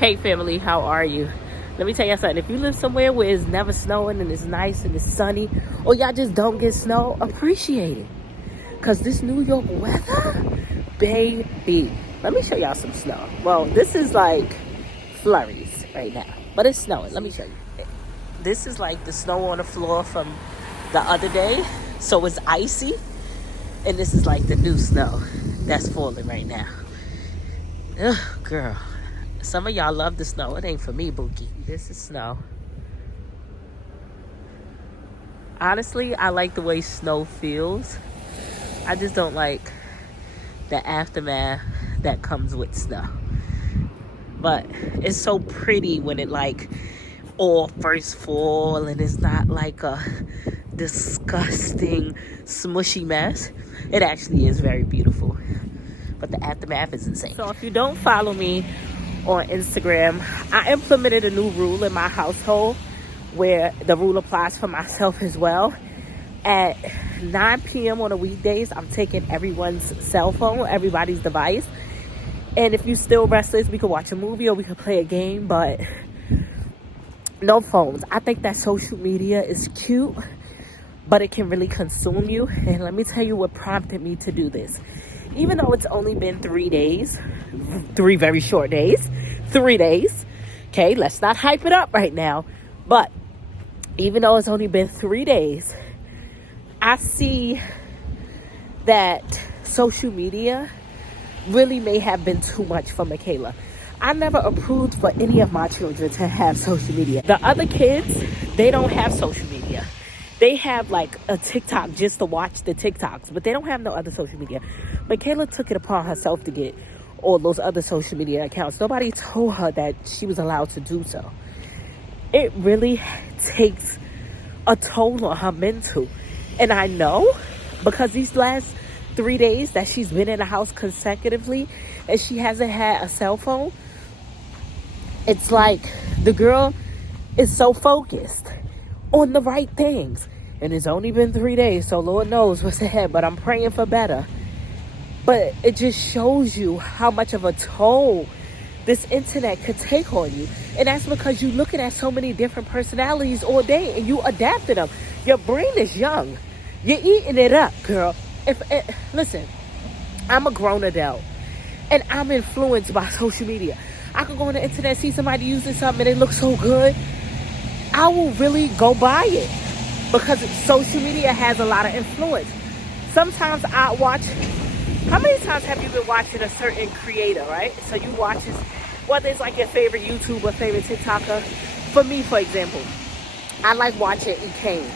Hey family, how are you? Let me tell you something. If you live somewhere where it's never snowing and it's nice and it's sunny, or y'all just don't get snow, appreciate it. Because this New York weather, baby. Let me show y'all some snow. Well, this is like flurries right now, but it's snowing. Let me show you. This is like the snow on the floor from the other day. So it's icy. And this is like the new snow that's falling right now. Ugh, girl. Some of y'all love the snow. It ain't for me, Bookie. This is snow. Honestly, I like the way snow feels. I just don't like the aftermath that comes with snow. But it's so pretty when it like all first fall and it's not like a disgusting smushy mess. It actually is very beautiful. But the aftermath is insane. So if you don't follow me on Instagram, I implemented a new rule in my household where the rule applies for myself as well. At 9 p.m. on the weekdays, I'm taking everyone's cell phone, everybody's device. And if you still restless, we could watch a movie or we could play a game, but no phones. I think that social media is cute, but it can really consume you. And let me tell you what prompted me to do this. Even though it's only been 3 days, 3 very short days, 3 days, okay, let's not hype it up right now. But even though it's only been 3 days, I see that social media really may have been too much for Makayla. I never approved for any of my children to have social media. The other kids, they don't have social media. They have like a TikTok just to watch the TikToks, but they don't have no other social media. Makayla took it upon herself to get all those other social media accounts. Nobody told her that she was allowed to do so. It really takes a toll on her mental. And I know because these last 3 days that she's been in the house consecutively and she hasn't had a cell phone, it's like the girl is so focused on the right things. And it's only been 3 days, so Lord knows what's ahead, but I'm praying for better. But it just shows you how much of a toll this internet could take on you. And that's because you're looking at so many different personalities all day and you adapting them. Your brain is young. You're eating it up, girl. Listen, I'm a grown adult and I'm influenced by social media. I could go on the internet, see somebody using something and it looks so good. I will really go buy it because social media has a lot of influence. Sometimes I watch, how many times have you been watching a certain creator, right? So you watch his, whether it's like your favorite YouTuber, favorite TikToker. For me, for example, I like watching Ekane.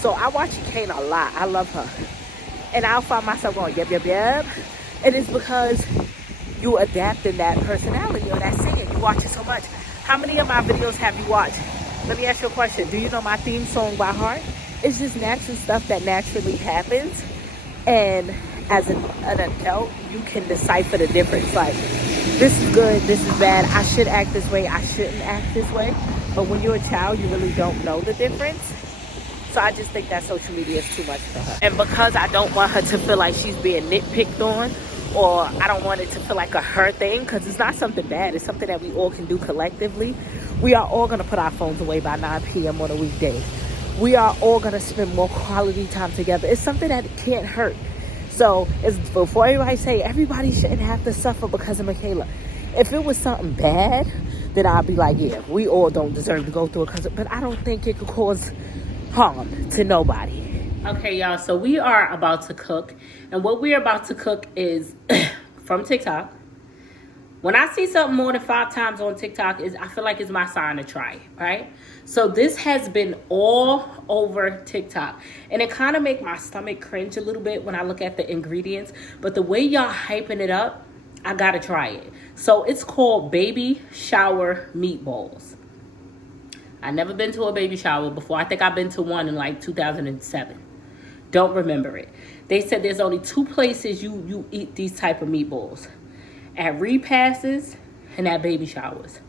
So I watch Ekane a lot. I love her. And I'll find myself going, yep, yep, yep. And it's because you adapting that personality or that singing. You watch it so much. How many of my videos have you watched? Let me ask you a question. Do you know my theme song by heart? It's just natural stuff that naturally happens. And as an adult, you can decipher the difference. Like, this is good, this is bad. I should act this way, I shouldn't act this way. But when you're a child, you really don't know the difference. So I just think that social media is too much for her. And because I don't want her to feel like she's being nitpicked on, or I don't want it to feel like a her thing, because it's not something bad. It's something that we all can do collectively. We are all going to put our phones away by 9 p.m. on a weekday. We are all going to spend more quality time together. It's something that can't hurt. So it's, before everybody say everybody shouldn't have to suffer because of Makayla. If it was something bad, then I'd be like, yeah, we all don't deserve to go through it. But I don't think it could cause harm to nobody. Okay, y'all, so we are about to cook. And what we're about to cook is from TikTok. When I see something more than 5 times on TikTok, I feel like it's my sign to try it, right? So this has been all over TikTok. And it kind of make my stomach cringe a little bit when I look at the ingredients. But the way y'all hyping it up, I gotta try it. So it's called baby shower meatballs. I've never been to a baby shower before. I think I've been to one in like 2007. Don't remember it. They said there's only 2 places you eat these type of meatballs. At repasses and at baby showers.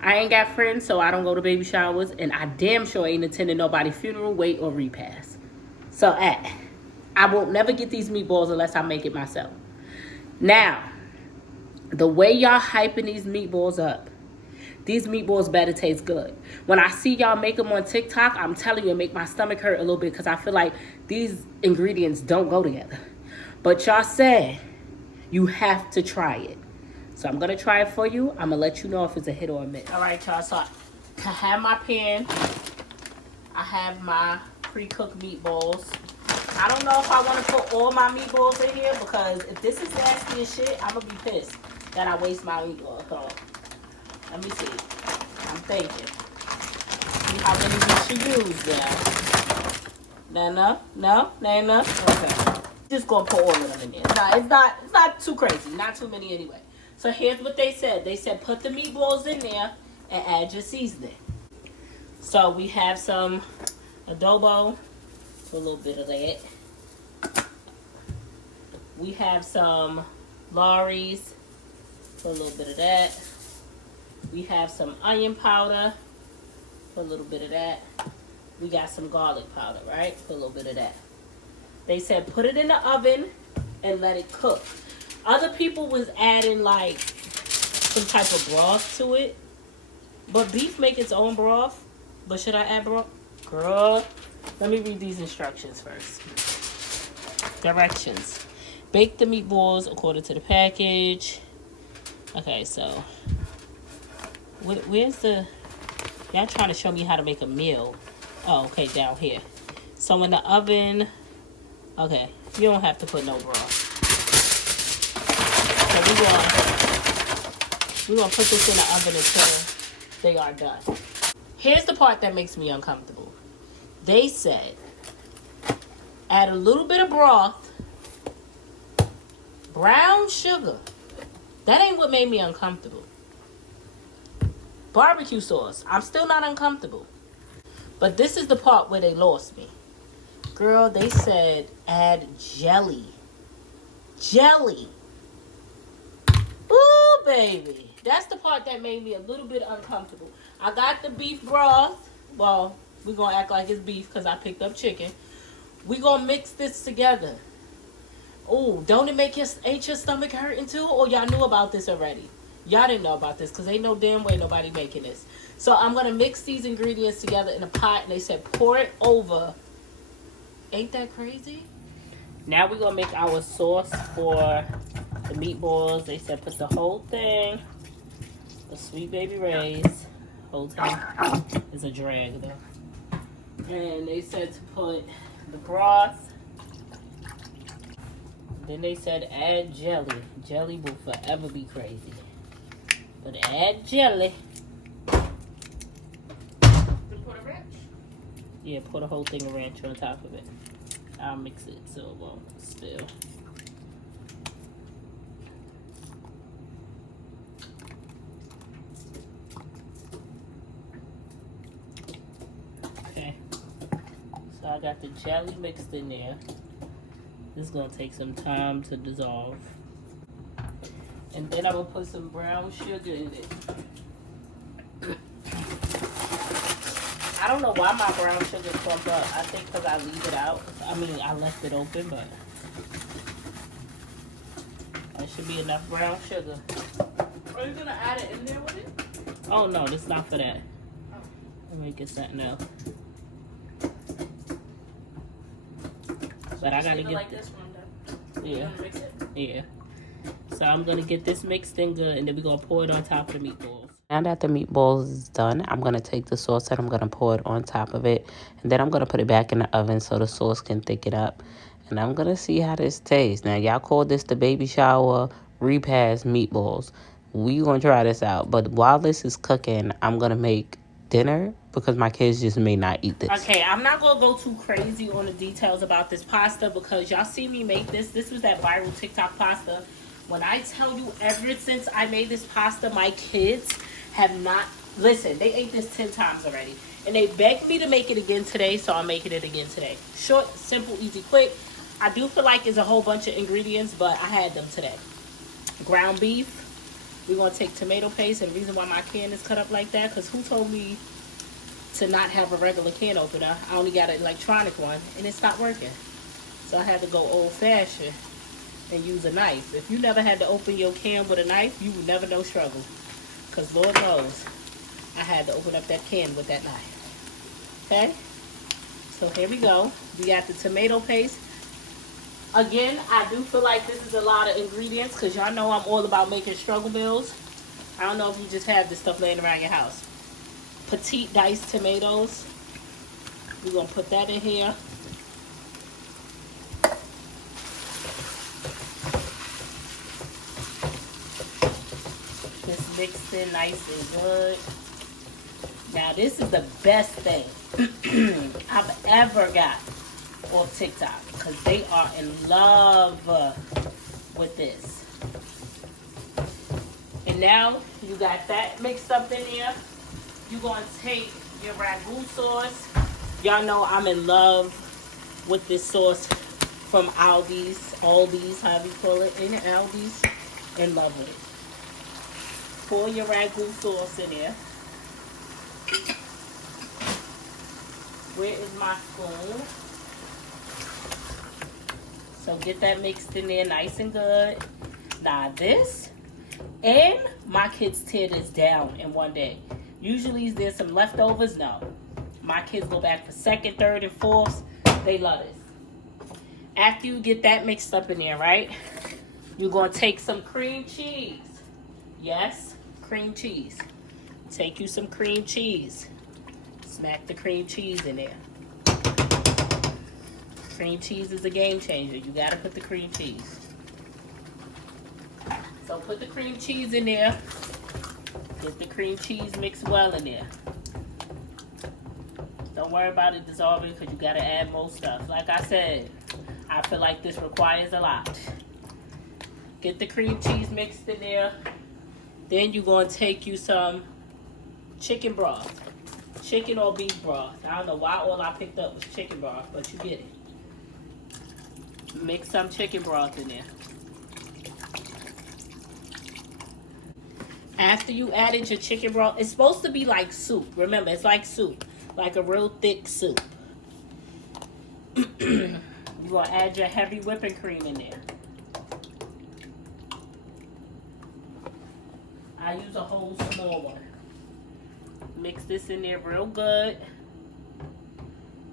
I ain't got friends, so I don't go to baby showers. And I damn sure ain't attending nobody's funeral, wake, or repass. So I won't never get these meatballs unless I make it myself. Now, the way y'all hyping these meatballs up these meatballs better taste good. When I see y'all make them on TikTok, I'm telling you, it make my stomach hurt a little bit because I feel like these ingredients don't go together. But y'all said you have to try it. So I'm going to try it for you. I'm going to let you know if it's a hit or a miss. All right, y'all. So I have my pan. I have my pre-cooked meatballs. I don't know if I want to put all my meatballs in here because if this is nasty as shit, I'm going to be pissed that I waste my meatballs. So let me see. I'm thinking. See how many you should use there. No, okay. Just gonna put all of them in there. It's not too crazy. Not too many anyway. So here's what they said. They said put the meatballs in there and add your seasoning. So we have some adobo. Put a little bit of that. We have some Lawry's. Put a little bit of that. We have some onion powder. Put a little bit of that. We got some garlic powder, right? Put a little bit of that. They said put it in the oven and let it cook. Other people was adding like some type of broth to it. But beef make its own broth. But should I add broth? Girl, let me read these instructions first. Directions. Bake the meatballs according to the package. Okay, so where's the... Y'all trying to show me how to make a meal. Oh, okay, down here. So in the oven... Okay, you don't have to put no broth. So we're gonna put this in the oven until they are done. Here's the part that makes me uncomfortable. They said add a little bit of broth, brown sugar. That ain't what made me uncomfortable. Barbecue sauce. I'm still not uncomfortable. But this is the part where they lost me. Girl, they said add jelly. Jelly. Ooh, baby. That's the part that made me a little bit uncomfortable. I got the beef broth. Well, we're going to act like it's beef because I picked up chicken. We're going to mix this together. Ooh, don't it ain't your stomach hurting too? Or y'all knew about this already? Y'all didn't know about this because ain't no damn way nobody making this. So I'm going to mix these ingredients together in a pot. And they said pour it over. Ain't that crazy? Now we're going to make our sauce for the meatballs. They said put the whole thing. The Sweet Baby Ray's. Whole thing is a drag though. And they said to put the broth. Then they said add jelly. Jelly will forever be crazy. But add jelly. Put a ranch? Yeah, put a whole thing of ranch on top of it. I'll mix it so it won't spill. Okay. So I got the jelly mixed in there. This is going to take some time to dissolve. And then I'm going to put some brown sugar in it. I don't know why my brown sugar clumped up. I think because I leave it out. I mean, I left it open, but that should be enough brown sugar. Are you going to add it in there with it? Oh, no, this is not for that. Oh. Let me get something else. But I got to get... like this one, then. Yeah. You want to mix it? Yeah. So I'm going to get this mixed in good, and then we're going to pour it on top of the meatballs. Now that the meatballs is done, I'm going to take the sauce and I'm going to pour it on top of it. And then I'm going to put it back in the oven so the sauce can thicken up. And I'm going to see how this tastes. Now, y'all call this the baby shower repast meatballs. We going to try this out. But while this is cooking, I'm going to make dinner because my kids just may not eat this. Okay, I'm not going to go too crazy on the details about this pasta because y'all see me make this. This was that viral TikTok pasta. When I tell you, ever since I made this pasta, my kids have not... Listen, they ate this 10 times already. And they begged me to make it again today, so I'm making it again today. Short, simple, easy, quick. I do feel like it's a whole bunch of ingredients, but I had them today. Ground beef. We're going to take tomato paste. And the reason why my can is cut up like that, because who told me to not have a regular can opener? I only got an electronic one, and it stopped working. So I had to go old-fashioned and use a knife. If you never had to open your can with a knife, you would never know struggle. Because Lord knows, I had to open up that can with that knife. Okay? So here we go. We got the tomato paste. Again, I do feel like this is a lot of ingredients because y'all know I'm all about making struggle meals. I don't know if you just have this stuff laying around your house. Petite diced tomatoes. We're going to put that in here. Just mixed in nice and good. Now this is the best thing I've ever got off TikTok because they are in love with this. And now you got that mixed up in there. You're going to take your ragu sauce. Y'all know I'm in love with this sauce from Aldi's, however you call it, in Aldi's. In love with it. Pour your ragu sauce in there. Where is my spoon? So get that mixed in there nice and good. Now this, and my kids tear this down in one day. Usually there's some leftovers. No. My kids go back for second, third, and fourths. They love this. After you get that mixed up in there, right? You're going to take some cream cheese. Yes, cream cheese. Take you some cream cheese. Smack the cream cheese in there. Cream cheese is a game changer. You gotta put the cream cheese. So put the cream cheese in there. Get the cream cheese mixed well in there. Don't worry about it dissolving because you gotta add more stuff. Like I said, I feel like this requires a lot. Get the cream cheese mixed in there. Then you're gonna take you some chicken broth. Chicken or beef broth. I don't know why all I picked up was chicken broth, but you get it. Mix some chicken broth in there. After you added your chicken broth, it's supposed to be like soup. Remember, it's like soup. Like a real thick soup. You're going to add your heavy whipping cream in there. I use a whole small one. Mix this in there real good.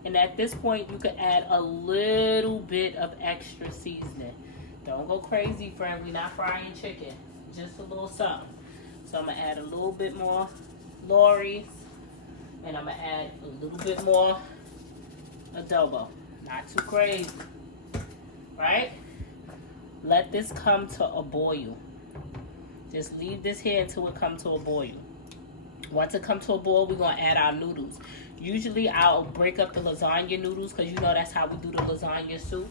And at this point, you can add a little bit of extra seasoning. Don't go crazy, friend. We're not frying chicken. Just a little something. So I'm going to add a little bit more Lorry's. And I'm going to add a little bit more adobo. Not too crazy. Right? Let this come to a boil. Just leave this here until it comes to a boil. Once it comes to a boil, we're going to add our noodles. Usually, I'll break up the lasagna noodles because you know that's how we do the lasagna soup.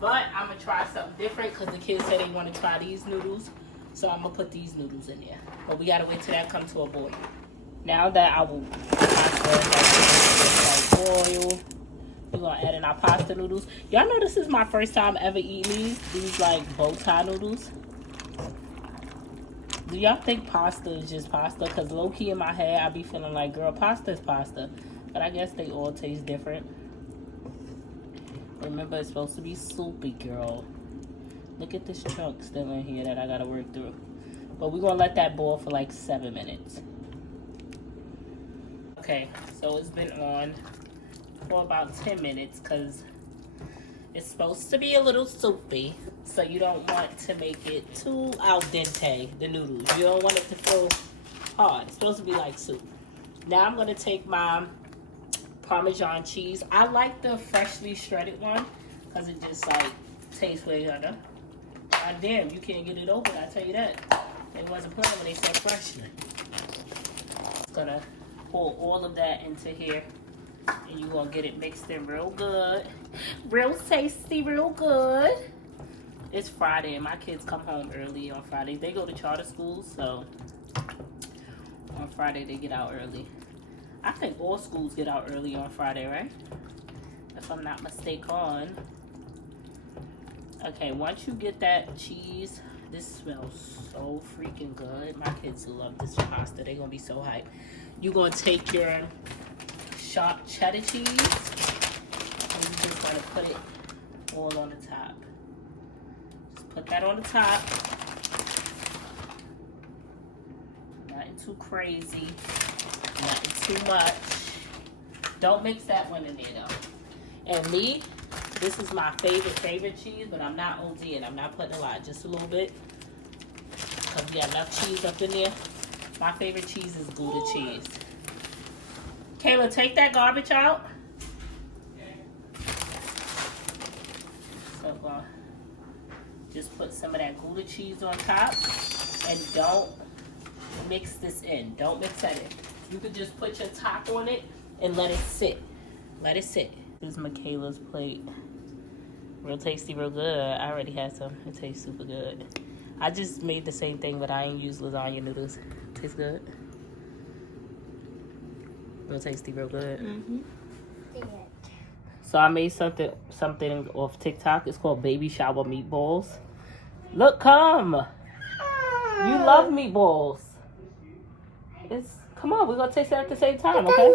But I'm going to try something different because the kids said they want to try these noodles. So I'm going to put these noodles in there. But we got to wait till that comes to a boil. Now that our pasta boil, we're going to add in our pasta noodles. Y'all know this is my first time ever eating these like bow tie noodles. Do y'all think pasta is just pasta? Because low-key in my head, I be feeling like, girl, pasta is pasta. But I guess they all taste different. Remember, it's supposed to be soupy, girl. Look at this chunk still in here that I got to work through. But we're going to let that boil for like 7 minutes. Okay, so it's been on for about 10 minutes because it's supposed to be a little soupy. So you don't want to make it too al dente, the noodles. You don't want it to feel hard. It's supposed to be like soup. Now I'm going to take my Parmesan cheese. I like the freshly shredded one because it just like tastes way better. God damn, you can't get it open, I tell you that. They wasn't playing when they said freshly. Just going to pour all of that into here. And you're going to get it mixed in real good. Real tasty, real good. It's Friday and my kids come home early on Friday. They go to charter schools, so on Friday they get out early. I think all schools get out early on Friday, right? If I'm not mistaken. Okay, once you get that cheese, this smells so freaking good. My kids love this pasta. They're going to be so hyped. You're going to take your sharp cheddar cheese and you're just going to put it all on the top. Just put that on the top. Nothing too crazy. too much. Don't mix that one in there though. And me, this is my favorite cheese, but I'm not OD and I'm not putting a lot, just a little bit. Because we got enough cheese up in there. My favorite cheese is Gouda cheese. Kayla, take that garbage out. So just put some of that Gouda cheese on top. And don't mix this in. Don't mix that in. You could just put your top on it and let it sit. Let it sit. This is Makayla's plate. Real tasty, real good. I already had some. It tastes super good. I just made the same thing, but I ain't used lasagna noodles. Tastes good. Real tasty, real good. Mm-hmm. So I made something off TikTok. It's called baby shower meatballs. Look, come. You love meatballs. Come on, we're gonna taste it at the same time, okay?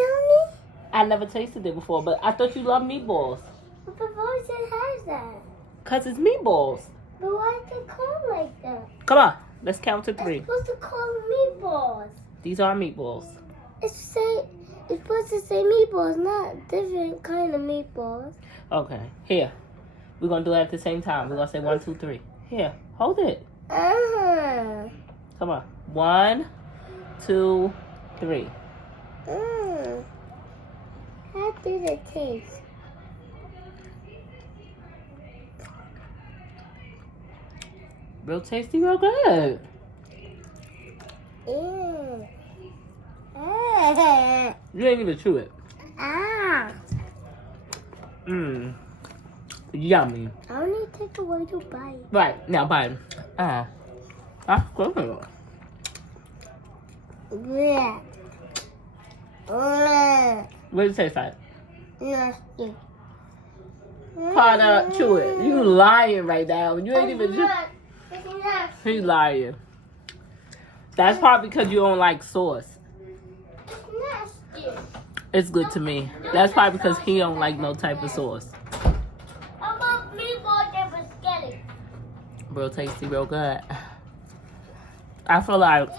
I never tasted it before, but I thought you loved meatballs. But why does it have that? Cause it's meatballs. But why is it called like that? Come on, let's count to 3. It's supposed to call them meatballs. These are meatballs. It's supposed to say meatballs, not different kind of meatballs. Okay, here. We're gonna do it at the same time. We're gonna say 1, 2, 3. Here, hold it. Uh-huh. Come on. 1, 2, 3. How does it taste? Real tasty, real good. Ew. You ain't even chew it. Ah. Yummy. I only take a way to bite. Right, now bite. That's good. Yeah. What does it taste like? Nasty. Karter, chew it. You lying right now. You ain't even chew. It's nasty. He lying. That's probably because you don't like sauce. It's nasty. It's good to me. That's probably because he don't like no type of sauce. I want meatballs and spaghetti. Real tasty, real good. I feel like I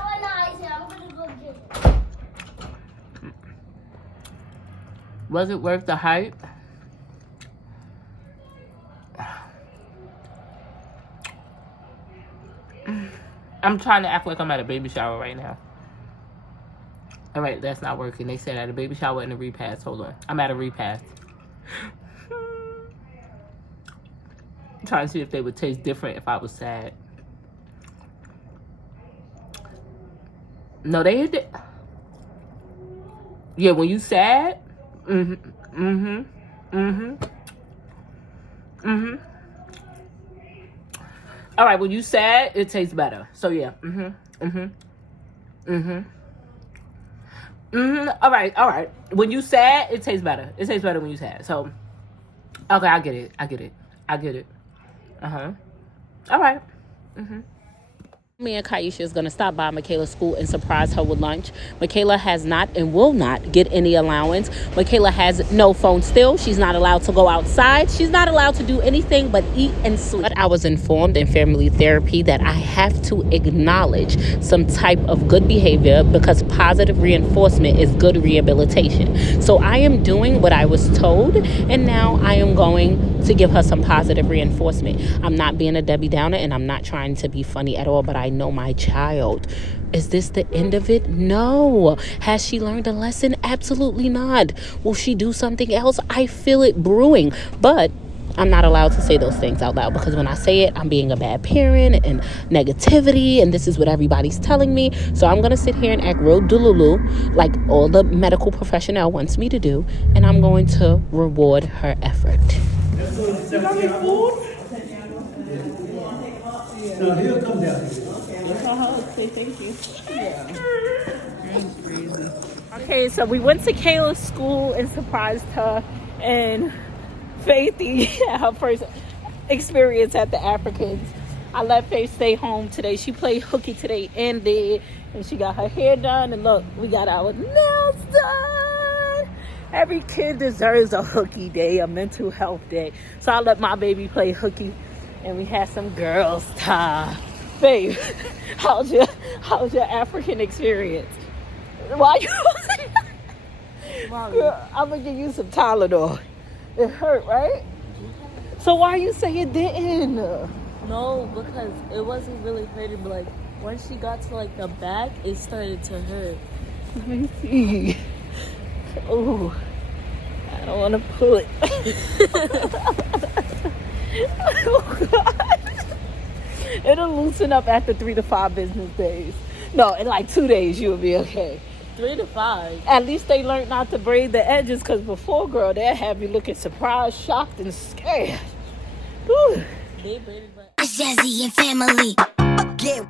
want ice. I'm gonna go get it. was it worth the hype? I'm trying to act like I'm at a baby shower right now. All right, that's not working. They said at a baby shower and a repast. Hold on. I'm at a repast. I'm trying to see if they would taste different if I was sad. No, they hit it. Yeah, when you sad. All right, when you sad, it tastes better. So yeah. All right. When you sad, it tastes better. It tastes better when you sad. So, okay, I get it. All right. Me and Kaisha is going to stop by Makayla's school and surprise her with lunch. Makayla has not and will not get any allowance. Makayla has no phone still. She's not allowed to go outside. She's not allowed to do anything but eat and sleep. But I was informed in family therapy that I have to acknowledge some type of good behavior because positive reinforcement is good rehabilitation. So I am doing what I was told, and now I am going to give her some positive reinforcement. I'm not being a Debbie Downer, and I'm not trying to be funny at all, but I know my child. Is this the end of it? No. Has she learned a lesson? Absolutely not. Will she do something else? I feel it brewing, but I'm not allowed to say those things out loud because when I say it, I'm being a bad parent and negativity, and this is what everybody's telling me. So I'm going to sit here and act real dululu like all the medical professional wants me to do, and I'm going to reward her effort. You got me food? No, he'll come down here. Say thank you. Okay, so we went to Kayla's school and surprised her, and Faithy had her first experience at the Africans. I let Faith stay home today. She played hooky today and did, and she got her hair done, and look, we got our nails done. Every kid deserves a hooky day, a mental health day. So I let my baby play hooky, and we had some girls time. Babe, how's your African experience? Why you Mommy. Girl, I'm gonna give you some Tylenol. It hurt, right? So why you say it didn't? No, because it wasn't really hurting, but like once she got to like the back, it started to hurt. Let me see. Oh, I don't want to pull it. Oh God. It'll loosen up after 3 to 5 business days. No, in like 2 days you'll be okay. 3 to 5. At least they learned not to braid the edges, because before, girl, they'd have you looking surprised, shocked, and scared. Whew. They braided my Jazzy and family. Get